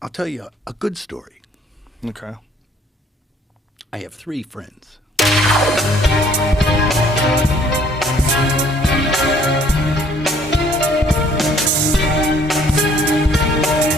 I'll tell you a good story. Okay. I have 3 friends.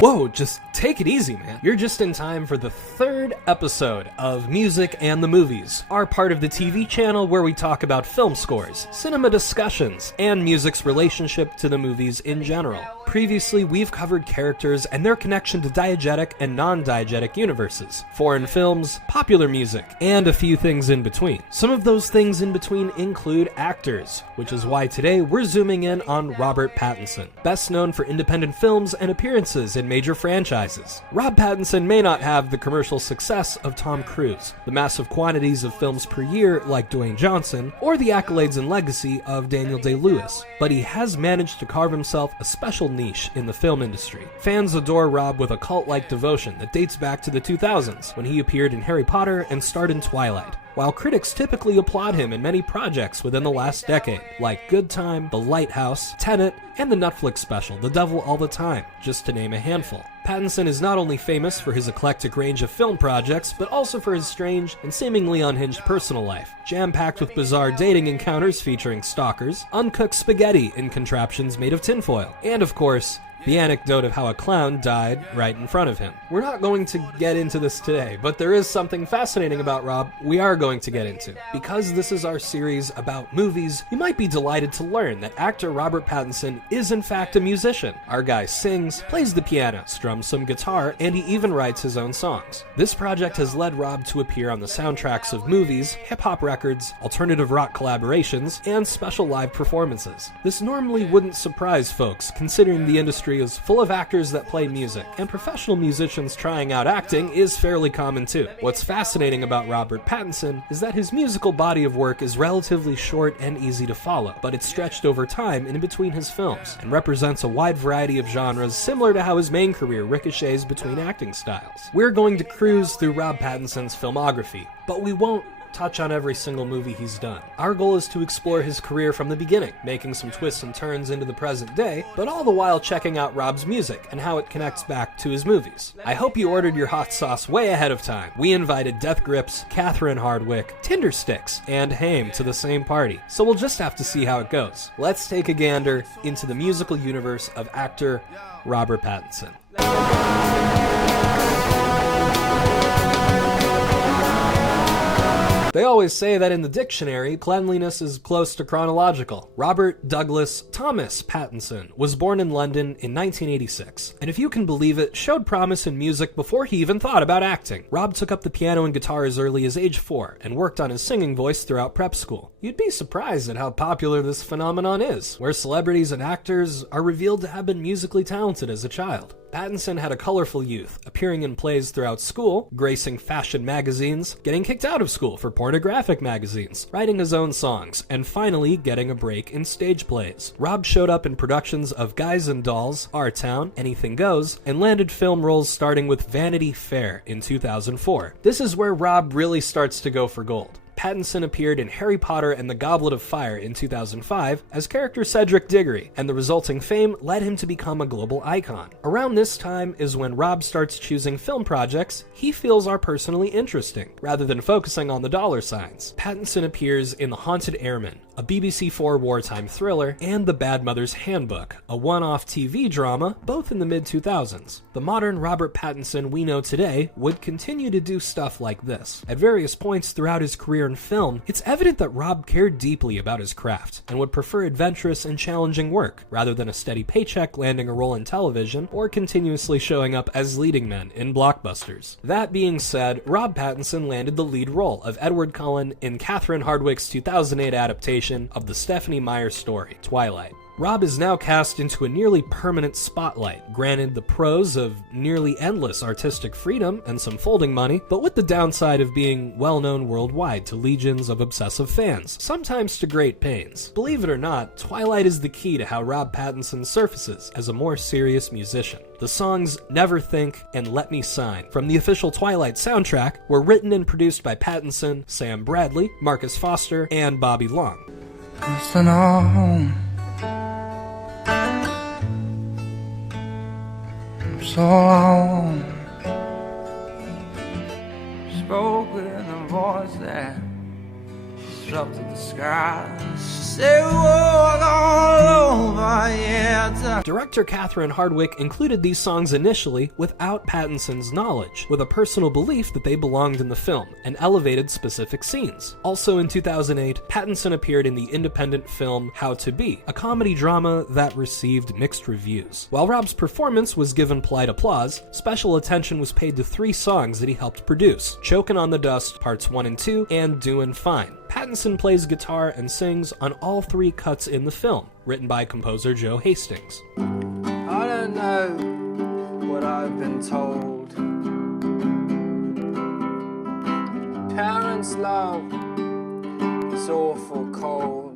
Whoa, just take it easy, man. You're just in time for the 3rd episode of Music and the Movies, our part of the TV channel where we talk about film scores, cinema discussions, and music's relationship to the movies in general. Previously, we've covered characters and their connection to diegetic and non-diegetic universes, foreign films, popular music, and a few things in between. Some of those things in between include actors, which is why today we're zooming in on Robert Pattinson, best known for independent films and appearances in major franchises. Rob Pattinson may not have the commercial success of Tom Cruise, the massive quantities of films per year like Dwayne Johnson, or the accolades and legacy of Daniel Day-Lewis, but he has managed to carve himself a special niche in the film industry. Fans adore Rob with a cult-like devotion that dates back to the 2000s, when he appeared in Harry Potter and starred in Twilight, while critics typically applaud him in many projects within the last decade, like Good Time, The Lighthouse, Tenet, and the Netflix special The Devil All the Time, just to name a handful. Pattinson is not only famous for his eclectic range of film projects, but also for his strange and seemingly unhinged personal life, jam-packed with bizarre dating encounters featuring stalkers, uncooked spaghetti in contraptions made of tinfoil, and of course, the anecdote of how a clown died right in front of him. We're not going to get into this today, but there is something fascinating about Rob we are going to get into. Because this is our series about movies, you might be delighted to learn that actor Robert Pattinson is in fact a musician. Our guy sings, plays the piano, strums some guitar, and he even writes his own songs. This project has led Rob to appear on the soundtracks of movies, hip-hop records, alternative rock collaborations, and special live performances. This normally wouldn't surprise folks, considering the industry is full of actors that play music, and professional musicians trying out acting is fairly common too. What's fascinating about Robert Pattinson is that his musical body of work is relatively short and easy to follow, but it's stretched over time in between his films, and represents a wide variety of genres similar to how his main career ricochets between acting styles. We're going to cruise through Rob Pattinson's filmography, but we won't touch on every single movie he's done. Our goal is to explore his career from the beginning, making some twists and turns into the present day, but all the while checking out Rob's music and how it connects back to his movies. I hope you ordered your hot sauce way ahead of time. We invited Death Grips, Catherine Hardwicke, Tindersticks, and Haim to the same party, so we'll just have to see how it goes. Let's take a gander into the musical universe of actor Robert Pattinson. They always say that in the dictionary, cleanliness is close to chronological. Robert Douglas Thomas Pattinson was born in London in 1986, and if you can believe it, showed promise in music before he even thought about acting. Rob took up the piano and guitar as early as age 4, and worked on his singing voice throughout prep school. You'd be surprised at how popular this phenomenon is, where celebrities and actors are revealed to have been musically talented as a child. Pattinson had a colorful youth, appearing in plays throughout school, gracing fashion magazines, getting kicked out of school for pornographic magazines, writing his own songs, and finally getting a break in stage plays. Rob showed up in productions of Guys and Dolls, Our Town, Anything Goes, and landed film roles starting with Vanity Fair in 2004. This is where Rob really starts to go for gold. Pattinson appeared in Harry Potter and the Goblet of Fire in 2005 as character Cedric Diggory, and the resulting fame led him to become a global icon. Around this time is when Rob starts choosing film projects he feels are personally interesting, rather than focusing on the dollar signs. Pattinson appears in The Haunted Airman, a BBC4 wartime thriller, and The Bad Mother's Handbook, a one-off TV drama, both in the mid-2000s. The modern Robert Pattinson we know today would continue to do stuff like this. At various points throughout his career in film, it's evident that Rob cared deeply about his craft, and would prefer adventurous and challenging work, rather than a steady paycheck landing a role in television, or continuously showing up as leading men in blockbusters. That being said, Rob Pattinson landed the lead role of Edward Cullen in Catherine Hardwicke's 2008 adaptation of the Stephenie Meyer story, Twilight. Rob is now cast into a nearly permanent spotlight, granted the pros of nearly endless artistic freedom and some folding money, but with the downside of being well-known worldwide to legions of obsessive fans, sometimes to great pains. Believe it or not, Twilight is the key to how Rob Pattinson surfaces as a more serious musician. The songs Never Think and Let Me Sign from the official Twilight soundtrack were written and produced by Pattinson, Sam Bradley, Marcus Foster, and Bobby Long. So I spoke with a voice that disrupted the sky. She said, walk all over, yeah. Director Catherine Hardwicke included these songs initially without Pattinson's knowledge, with a personal belief that they belonged in the film and elevated specific scenes. Also in 2008, Pattinson appeared in the independent film How to Be, a comedy drama that received mixed reviews. While Rob's performance was given polite applause, special attention was paid to 3 songs that he helped produce: Chokin' on the Dust Parts 1 and 2, and Doin' Fine. Pattinson plays guitar and sings on all 3 cuts in the film, written by composer Joe Hastings. I don't know what I've been told. Parents' love is awful cold.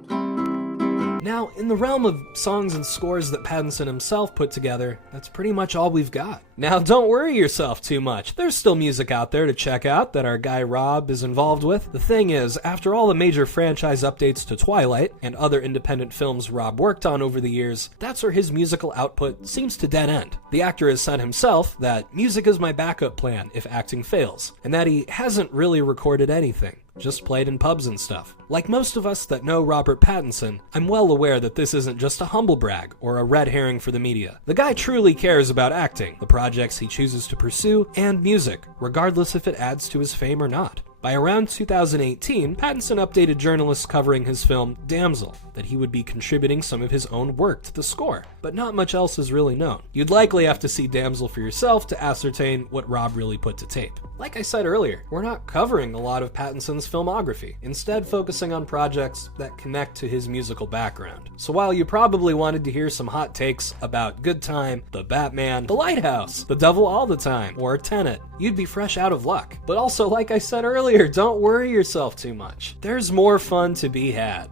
Now, in the realm of songs and scores that Pattinson himself put together, that's pretty much all we've got. Now, don't worry yourself too much. There's still music out there to check out that our guy Rob is involved with. The thing is, after all the major franchise updates to Twilight and other independent films Rob worked on over the years, that's where his musical output seems to dead end. The actor has said himself that music is my backup plan if acting fails, and that he hasn't really recorded anything. Just played in pubs and stuff. Like most of us that know Robert Pattinson, I'm well aware that this isn't just a humble brag or a red herring for the media. The guy truly cares about acting, the projects he chooses to pursue, and music, regardless if it adds to his fame or not. By around 2018, Pattinson updated journalists covering his film Damsel that he would be contributing some of his own work to the score, but not much else is really known. You'd likely have to see Damsel for yourself to ascertain what Rob really put to tape. Like I said earlier, we're not covering a lot of Pattinson's filmography, instead focusing on projects that connect to his musical background. So while you probably wanted to hear some hot takes about Good Time, The Batman, The Lighthouse, The Devil All the Time, or Tenet, you'd be fresh out of luck. But also, like I said earlier, don't worry yourself too much. There's more fun to be had.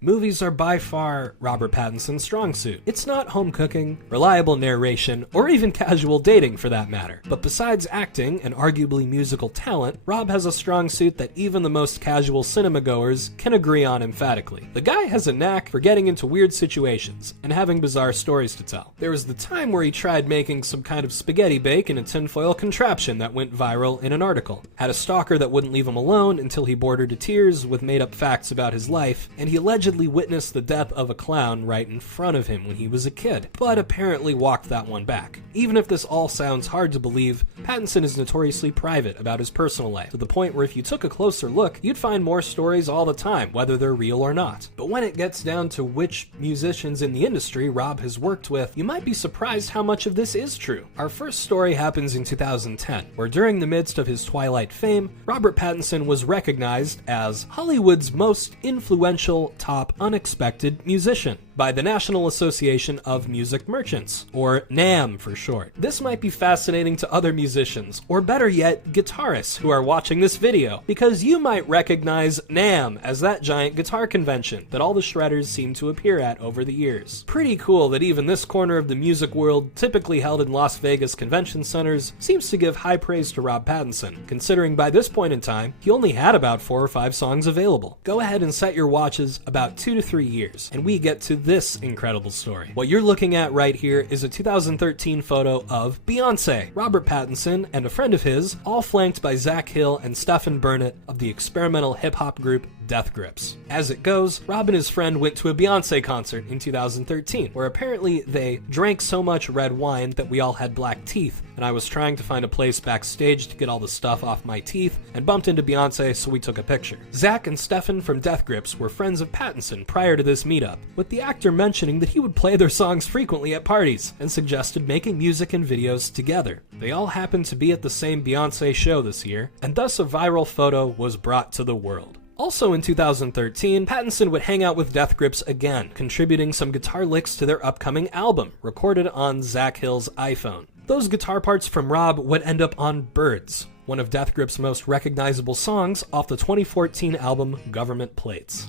Movies are by far Robert Pattinson's strong suit. It's not home cooking, reliable narration, or even casual dating for that matter. But besides acting and arguably musical talent, Rob has a strong suit that even the most casual cinema goers can agree on emphatically. The guy has a knack for getting into weird situations and having bizarre stories to tell. There was the time where he tried making some kind of spaghetti bake in a tinfoil contraption that went viral in an article. Had a stalker that wouldn't leave him alone until he bored her to tears with made-up facts about his life, and he allegedly witnessed the death of a clown right in front of him when he was a kid, but apparently walked that one back. Even if this all sounds hard to believe, Pattinson is notoriously private about his personal life, to the point where if you took a closer look, you'd find more stories all the time, whether they're real or not. But when it gets down to which musicians in the industry Rob has worked with, you might be surprised how much of this is true. Our first story happens in 2010, where during the midst of his Twilight fame, Robert Pattinson was recognized as Hollywood's most influential top unexpected musician by the National Association of Music Merchants, or NAMM for short. This might be fascinating to other musicians, or better yet, guitarists who are watching this video, because you might recognize NAMM as that giant guitar convention that all the shredders seem to appear at over the years. Pretty cool that even this corner of the music world, typically held in Las Vegas convention centers, seems to give high praise to Rob Pattinson, considering by this point in time, he only had about 4 or 5 songs available. Go ahead and set your watches about 2 to 3 years, and we get to this incredible story. What you're looking at right here is a 2013 photo of Beyonce, Robert Pattinson, and a friend of his, all flanked by Zach Hill and Stephen Burnett of the experimental hip-hop group Death Grips. As it goes, Rob and his friend went to a Beyonce concert in 2013, where apparently they drank so much red wine that we all had black teeth, and I was trying to find a place backstage to get all the stuff off my teeth, and bumped into Beyonce, so we took a picture. Zach and Stefan from Death Grips were friends of Pattinson prior to this meetup, with the actor mentioning that he would play their songs frequently at parties, and suggested making music and videos together. They all happened to be at the same Beyonce show this year, and thus a viral photo was brought to the world. Also in 2013, Pattinson would hang out with Death Grips again, contributing some guitar licks to their upcoming album, recorded on Zach Hill's iPhone. Those guitar parts from Rob would end up on Birds, one of Death Grips' most recognizable songs off the 2014 album Government Plates.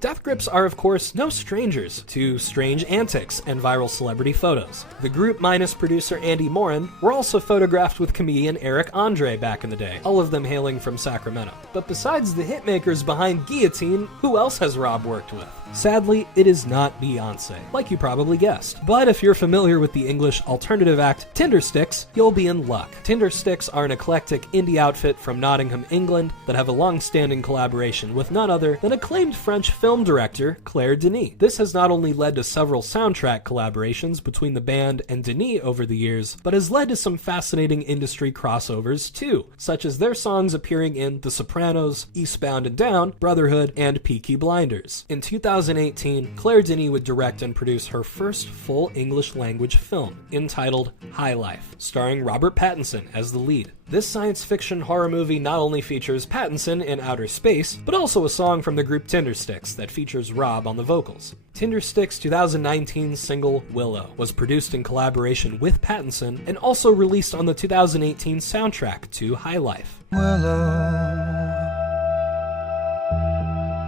Death Grips Scripps are, of course, no strangers to strange antics and viral celebrity photos. The group minus producer Andy Morin were also photographed with comedian Eric Andre back in the day, all of them hailing from Sacramento. But besides the hitmakers behind Guillotine, who else has Rob worked with? Sadly, it is not Beyonce, like you probably guessed. But if you're familiar with the English alternative act Tindersticks, you'll be in luck. Tindersticks are an eclectic indie outfit from Nottingham, England, that have a long-standing collaboration with none other than acclaimed French film director Claire Denis. This has not only led to several soundtrack collaborations between the band and Denis over the years, but has led to some fascinating industry crossovers too, such as their songs appearing in The Sopranos, Eastbound and Down, Brotherhood, and Peaky Blinders. In 2018, Claire Denis would direct and produce her first full English-language film, entitled High Life, starring Robert Pattinson as the lead. This science fiction horror movie not only features Pattinson in outer space, but also a song from the group Tindersticks that features Rob on the vocals. Tindersticks' 2019 single Willow was produced in collaboration with Pattinson and also released on the 2018 soundtrack to High Life. Willow,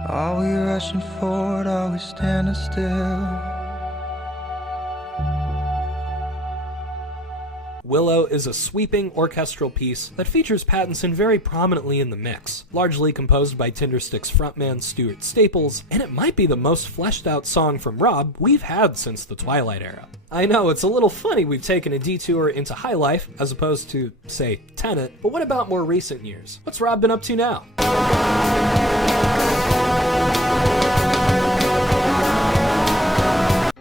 are we rushing forward? Are we standing still? Willow is a sweeping orchestral piece that features Pattinson very prominently in the mix, largely composed by Tindersticks frontman Stuart Staples, and it might be the most fleshed out song from Rob we've had since the Twilight era. I know, it's a little funny we've taken a detour into High Life as opposed to, say, Tenet, but what about more recent years? What's Rob been up to now?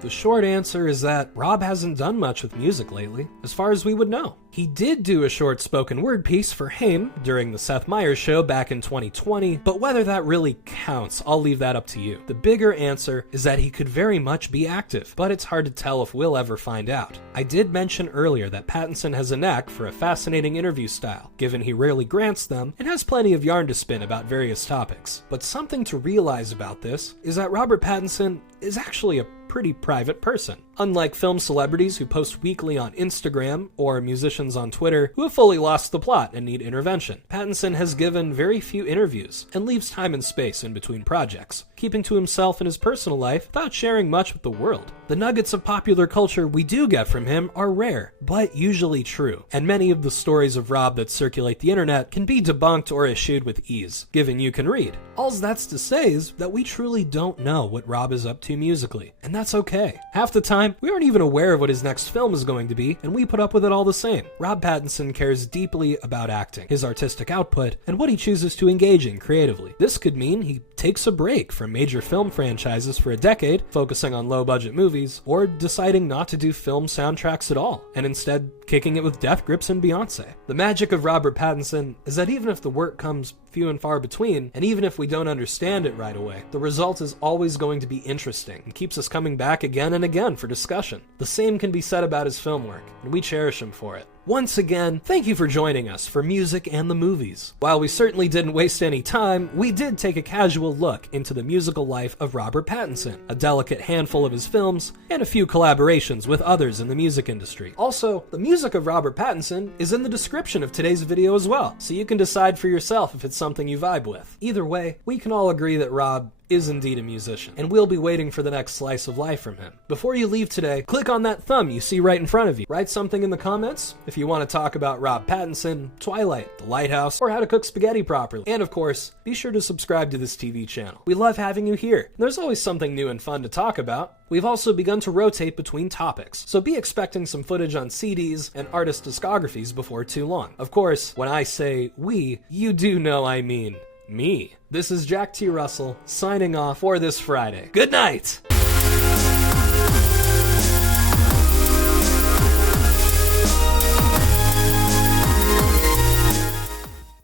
The short answer is that Rob hasn't done much with music lately, as far as we would know. He did do a short spoken word piece for Haim during the Seth Meyers show back in 2020, but whether that really counts, I'll leave that up to you. The bigger answer is that he could very much be active, but it's hard to tell if we'll ever find out. I did mention earlier that Pattinson has a knack for a fascinating interview style, given he rarely grants them and has plenty of yarn to spin about various topics. But something to realize about this is that Robert Pattinson is actually a pretty private person. Unlike film celebrities who post weekly on Instagram or musicians on Twitter who have fully lost the plot and need intervention, Pattinson has given very few interviews and leaves time and space in between projects, keeping to himself in his personal life without sharing much with the world. The nuggets of popular culture we do get from him are rare, but usually true, and many of the stories of Rob that circulate the internet can be debunked or eschewed with ease, given you can read. All that's to say is that we truly don't know what Rob is up to musically, and that's okay. Half the time, we aren't even aware of what his next film is going to be, and we put up with it all the same. Rob Pattinson cares deeply about acting, his artistic output, and what he chooses to engage in creatively. This could mean he takes a break from major film franchises for a decade, focusing on low-budget movies, or deciding not to do film soundtracks at all, and instead kicking it with Death Grips and Beyonce. The magic of Robert Pattinson is that even if the work comes few and far between, and even if we don't understand it right away, the result is always going to be interesting and keeps us coming back again and again for discussion. The same can be said about his film work, and we cherish him for it. Once again, thank you for joining us for Music and the Movies. While we certainly didn't waste any time, we did take a casual look into the musical life of Robert Pattinson, a delicate handful of his films, and a few collaborations with others in the music industry. Also, the music of Robert Pattinson is in the description of today's video as well, so you can decide for yourself if it's something you vibe with. Either way, we can all agree that Rob is indeed a musician, and we'll be waiting for the next slice of life from him. Before you leave today, click on that thumb you see right in front of you. Write something in the comments if you want to talk about Rob Pattinson, Twilight, The Lighthouse, or how to cook spaghetti properly. And of course, be sure to subscribe to this TV channel. We love having you here. There's always something new and fun to talk about. We've also begun to rotate between topics, so be expecting some footage on CDs and artist discographies before too long. Of course, when I say we, you do know I mean me. This is Jack T. Russell, signing off for this Friday. Good night!